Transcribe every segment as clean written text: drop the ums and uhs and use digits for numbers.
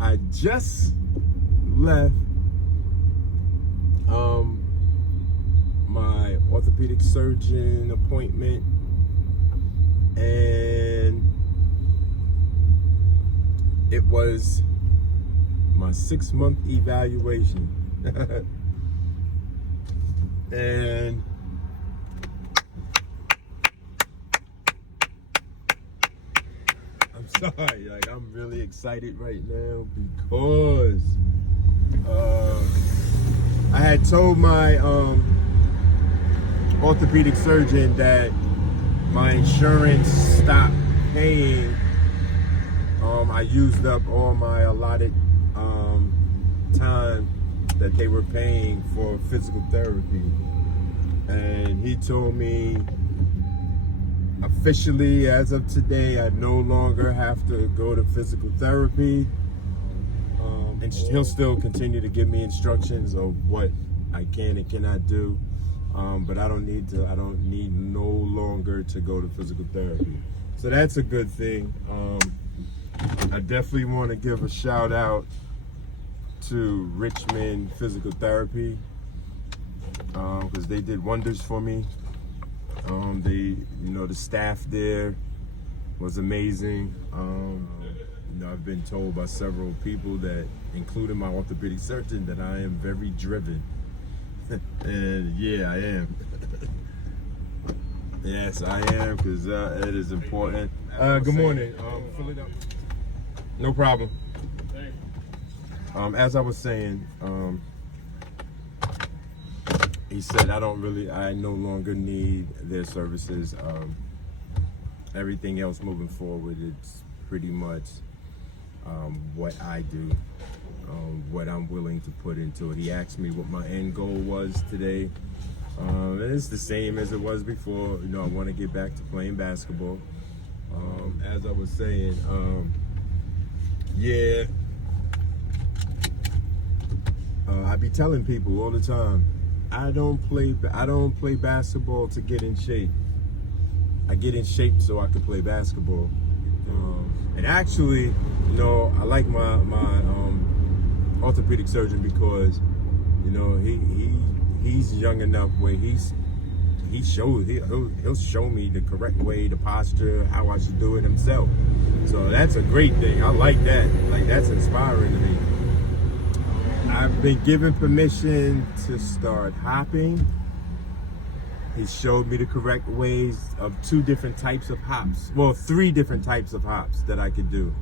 I just left my orthopedic surgeon appointment, and it was my 6-month evaluation. And I'm sorry, like, I'm really excited right now because I had told my orthopedic surgeon that my insurance stopped paying. I used up all my allotted time that they were paying for physical therapy, and he told me officially, as of today, I no longer have to go to physical therapy, and he'll still continue to give me instructions of what I can and cannot do, but I don't need no longer to go to physical therapy. So that's a good thing. I definitely want to give a shout out to Richmond Physical Therapy, because they did wonders for me. The staff there was amazing. I've been told by several people that, including my orthopedic surgeon, that I am very driven. And yeah, I am. Yes, I am, because it is important. Good morning. Fill it up. No problem. As I was saying, he said I no longer need their services. Everything else moving forward, it's pretty much what I do, what I'm willing to put into it. He asked me what my end goal was today. And it's the same as it was before. I want to get back to playing basketball. As I was saying, I be telling people all the time, I don't play basketball to get in shape. I get in shape so I can play basketball. And actually, I like my orthopedic surgeon because, he's young enough where he'll show me the correct way, the posture, how I should do it himself. So that's a great thing. I like that. Like, that's inspiring to me. I've been given permission to start hopping. He showed me the correct ways of 2 different types of hops. Well, 3 different types of hops that I could do.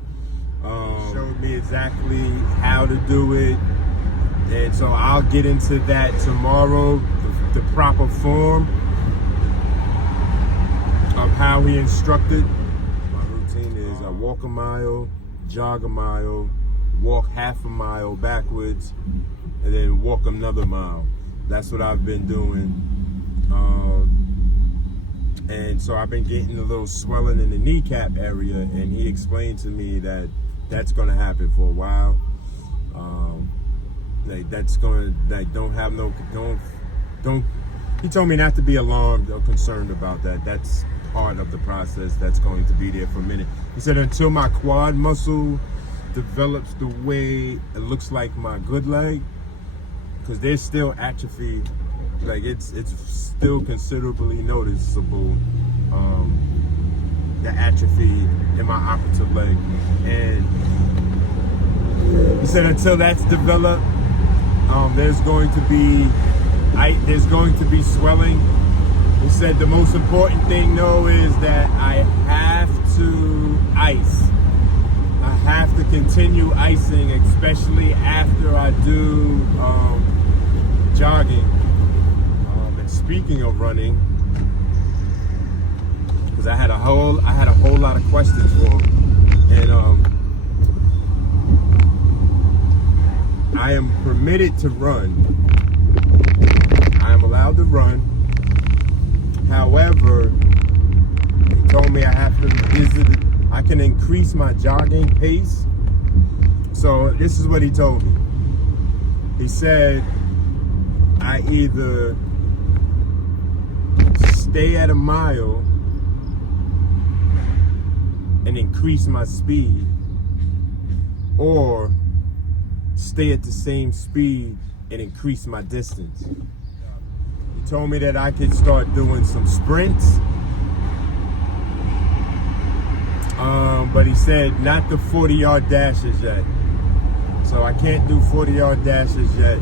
Showed me exactly how to do it. And so I'll get into that tomorrow, the proper form of how he instructed. My routine is I walk a mile, jog a mile, walk half a mile backwards, and then walk another mile. That's what I've been doing. And so I've been getting a little swelling in the kneecap area, and he explained to me that that's going to happen for a while. He told me not to be alarmed or concerned about that. That's part of the process that's going to be there for a minute. He said until my quad muscle develops the way it looks like my good leg, because there's still atrophy, like it's still considerably noticeable, the atrophy in my operative leg. And he said until that's developed, there's going to be swelling. He said the most important thing though is that I have to ice. I have to continue icing, especially after I do jogging. And speaking of running, because I had a whole lot of questions for him, and I am permitted to run. I am allowed to run. However, he told me I can increase my jogging pace. So this is what he told me. He said I either stay at a mile and increase my speed, or stay at the same speed and increase my distance. He told me that I could start doing some sprints. But he said not the 40-yard dashes yet. So I can't do 40-yard dashes yet.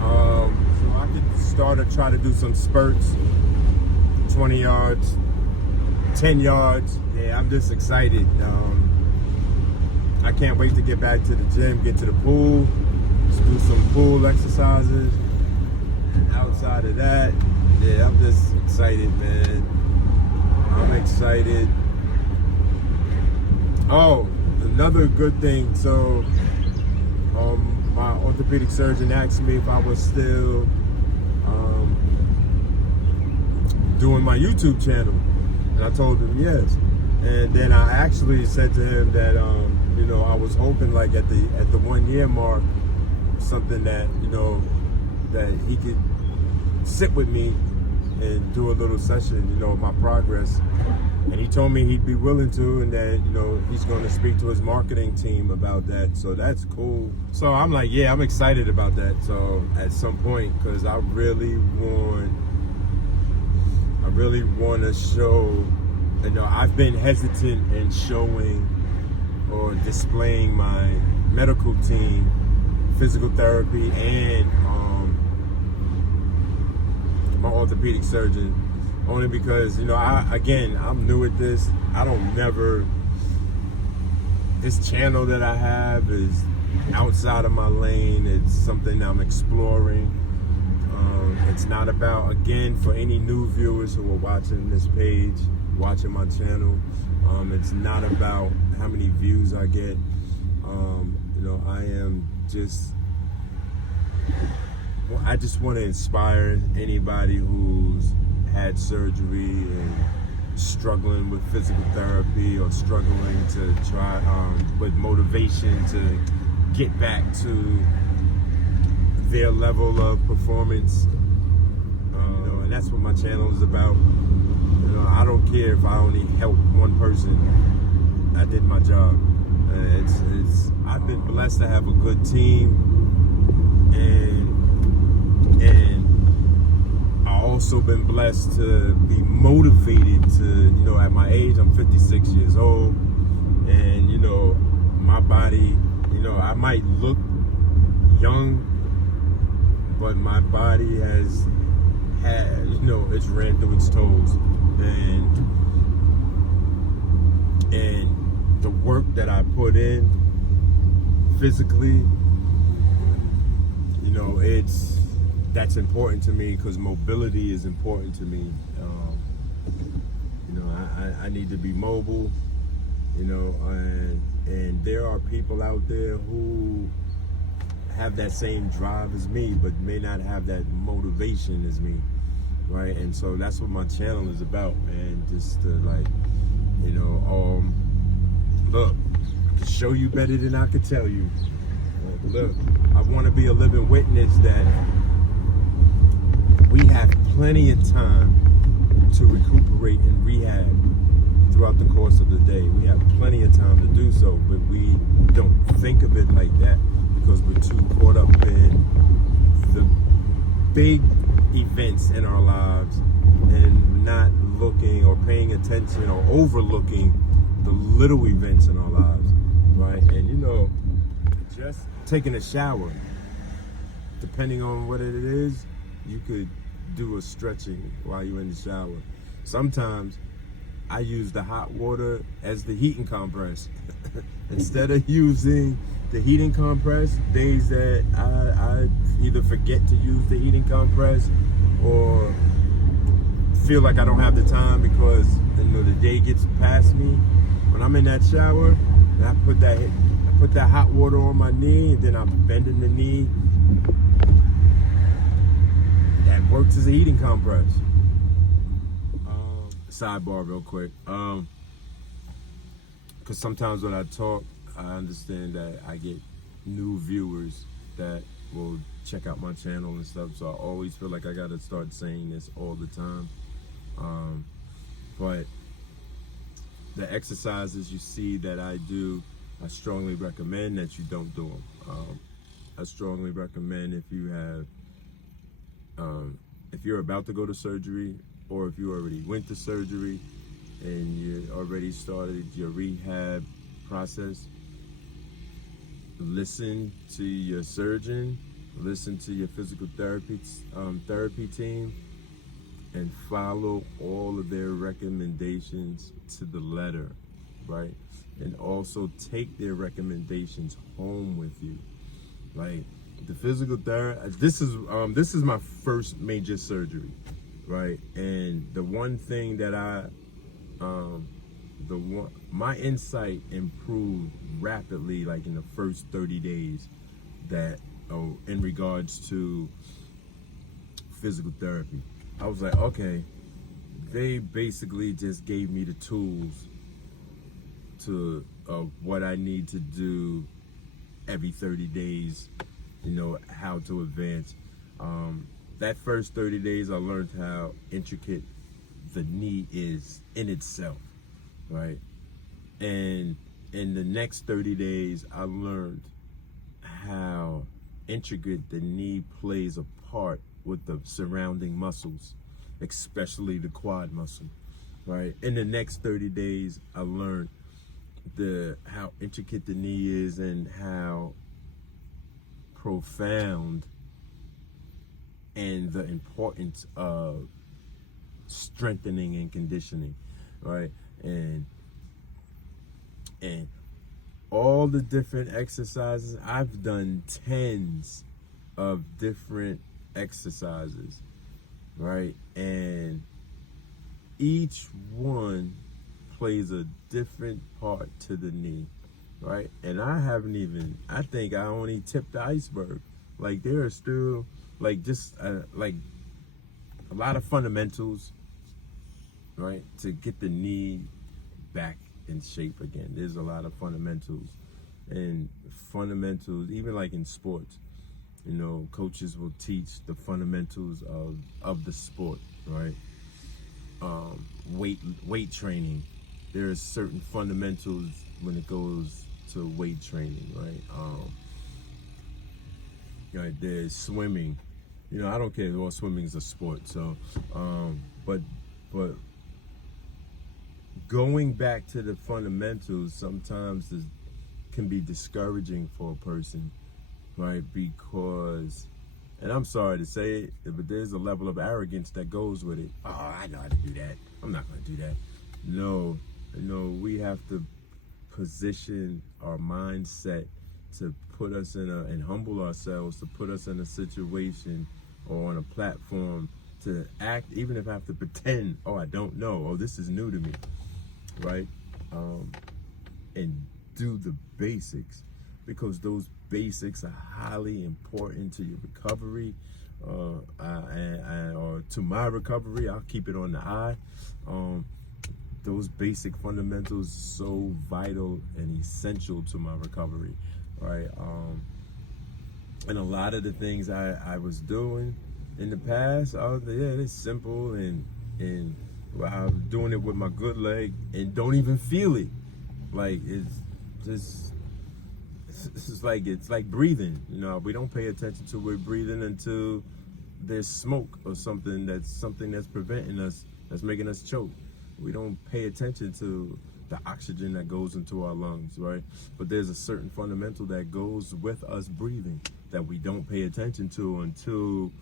So I could start to try to do some spurts, 20 yards, 10 yards. Yeah, I'm just excited. I can't wait to get back to the gym, get to the pool, just do some pool exercises. And outside of that, yeah, I'm just excited, man. I'm excited. Oh, another good thing. So, my orthopedic surgeon asked me if I was still doing my YouTube channel, and I told him yes. And then I actually said to him that you know, I was hoping like at the 1 year mark, something that, you know, that he could sit with me and do a little session, you know, of my progress. And he told me he'd be willing to, and that, you know, he's going to speak to his marketing team about that. So that's cool. So I'm like, yeah, I'm excited about that. So at some point, because I really want to show, you know, I've been hesitant in showing or displaying my medical team, physical therapy, and my orthopedic surgeon. Only because, you know, I'm new at this. This channel that I have is outside of my lane. It's something I'm exploring. It's not about, again, for any new viewers who are watching this page, watching my channel, it's not about how many views I get. You know, I just want to inspire anybody who's had surgery and struggling with physical therapy, or struggling to try with motivation to get back to their level of performance. You know, and that's what my channel is about. You know, I don't care if I only help one person. I did my job. I've been blessed to have a good team, and I also been blessed to be motivated to, you know, at my age, I'm 56 years old, and, you know, my body, you know, I might look young, but my body has had, you know, it's ran through its toes, and the work that I put in physically, you know, that's important to me, because mobility is important to me. You know, I need to be mobile, you know, and there are people out there who have that same drive as me, but may not have that motivation as me, right? And so that's what my channel is about, man. Just to, like, you know, look, I can show you better than I could tell you. Look, I want to be a living witness that we have plenty of time to recuperate and rehab throughout the course of the day. We have plenty of time to do so, but we don't think of it like that because we're too caught up in the big events in our lives and not looking or paying attention or overlooking the little events in our lives, right? And, you know, just taking a shower, depending on what it is, you could do a stretching while you're in the shower. Sometimes I use the hot water as the heating compress. Instead of using the heating compress, days that I either forget to use the heating compress or feel like I don't have the time because, you know, the day gets past me. When I'm in that shower, and I put that hot water on my knee, and then I'm bending the knee. That works as a heating compress. Sidebar real quick. Because sometimes when I talk, I understand that I get new viewers that will check out my channel and stuff. So I always feel like I got to start saying this all the time. But the exercises you see that I do, I strongly recommend that you don't do them. I strongly recommend if you're about to go to surgery, or if you already went to surgery and you already started your rehab process, listen to your surgeon, listen to your physical therapy team, and follow all of their recommendations to the letter, right? And also take their recommendations home with you. Like the physical therapy, this is my first major surgery, right? And the one thing that my insight improved rapidly, like in the first 30 days, in regards to physical therapy. I was like, okay, they basically just gave me the tools to what I need to do every 30 days, how to advance. That first 30 days, I learned how intricate the knee is in itself, right? And in the next 30 days, I learned how intricate the knee plays a part with the surrounding muscles, especially the quad muscle, right? In the next 30 days, I learned how intricate the knee is and how profound and the importance of strengthening and conditioning, right? And all the different exercises, I've done tens of different exercises, right? And each one plays a different part to the knee, right? And I think I only tipped the iceberg. Like there are still like a lot of fundamentals, right? To get the knee back in shape again. There's a lot of fundamentals, even like in sports, coaches will teach the fundamentals of the sport, right? Weight training. There's certain fundamentals when it goes to weight training, right? There's swimming. I don't care. Well, swimming is a sport, so but going back to the fundamentals sometimes can be discouraging for a person, right? Because, and I'm sorry to say it, but there's a level of arrogance that goes with it. Oh, I know how to do that. I'm not going to do that. No, we have to position our mindset to put us and humble ourselves, to put us in a situation or on a platform to act, even if I have to pretend, oh, I don't know, oh, this is new to me, right? And do the basics, because those basics are highly important to your recovery, or to my recovery. I'll keep it on the eye. Those basic fundamentals so vital and essential to my recovery, right? And a lot of the things I was doing in the past, it's simple, and I'm doing it with my good leg and don't even feel it. Like it's like breathing. We don't pay attention to we're breathing until there's smoke or something that's preventing us, that's making us choke. We don't pay attention to the oxygen that goes into our lungs, right? But there's a certain fundamental that goes with us breathing that we don't pay attention to until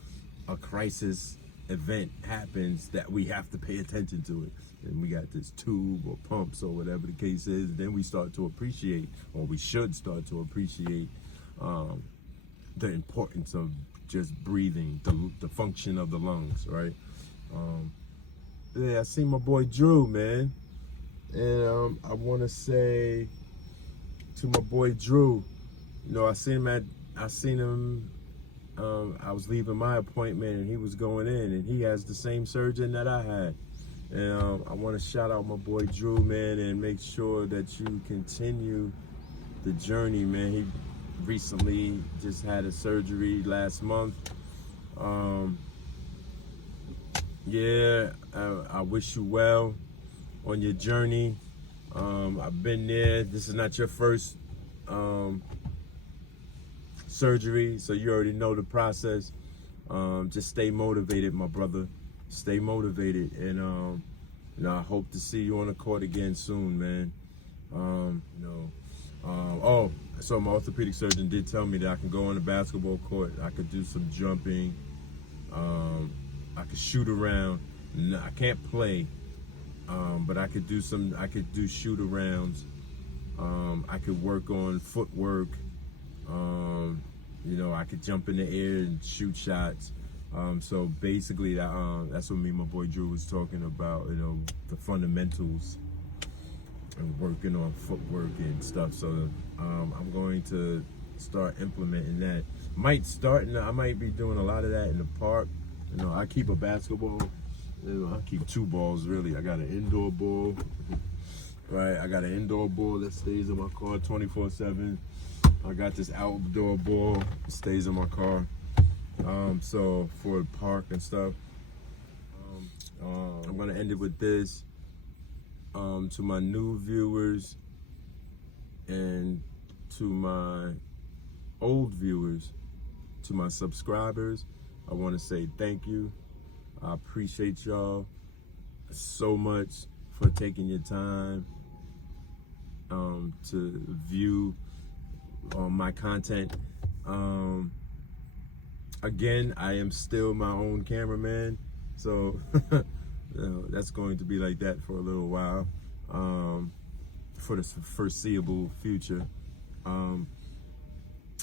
a crisis event happens that we have to pay attention to it. And we got this tube or pumps or whatever the case is. Then we start to appreciate, or we should start to appreciate, the importance of just breathing, the function of the lungs, right? I see my boy Drew, man. And I want to say to my boy Drew, I seen him. I was leaving my appointment and he was going in, and he has the same surgeon that I had. And I want to shout out my boy Drew, man, and make sure that you continue the journey, man. He recently just had a surgery last month. I wish you well on your journey. I've been there. This is not your first surgery, so you already know the process. Just stay motivated, my brother. Stay motivated, and I hope to see you on the court again soon, man. So my orthopedic surgeon did tell me that I can go on the basketball court. I could do some jumping. I could shoot around. No, I can't play, but I could do shoot arounds. I could work on footwork. I could jump in the air and shoot shots. So basically, that's what me and my boy Drew was talking about. The fundamentals and working on footwork and stuff. So I'm going to start implementing that. I might be doing a lot of that in the park. I keep a basketball. I keep 2 balls really. I got an indoor ball. Right, I got an indoor ball that stays in my car 24/7. I got this outdoor ball that stays in my car. So for the park and stuff. I'm gonna end it with this. To my new viewers and to my old viewers, to my subscribers, I want to say thank you. I appreciate y'all so much for taking your time to view my content. Again, I am still my own cameraman, so that's going to be like that for a little while, for the foreseeable future.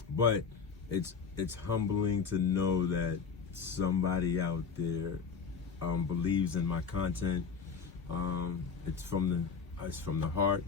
But it's humbling to know that somebody out there believes in my content. It's from the heart.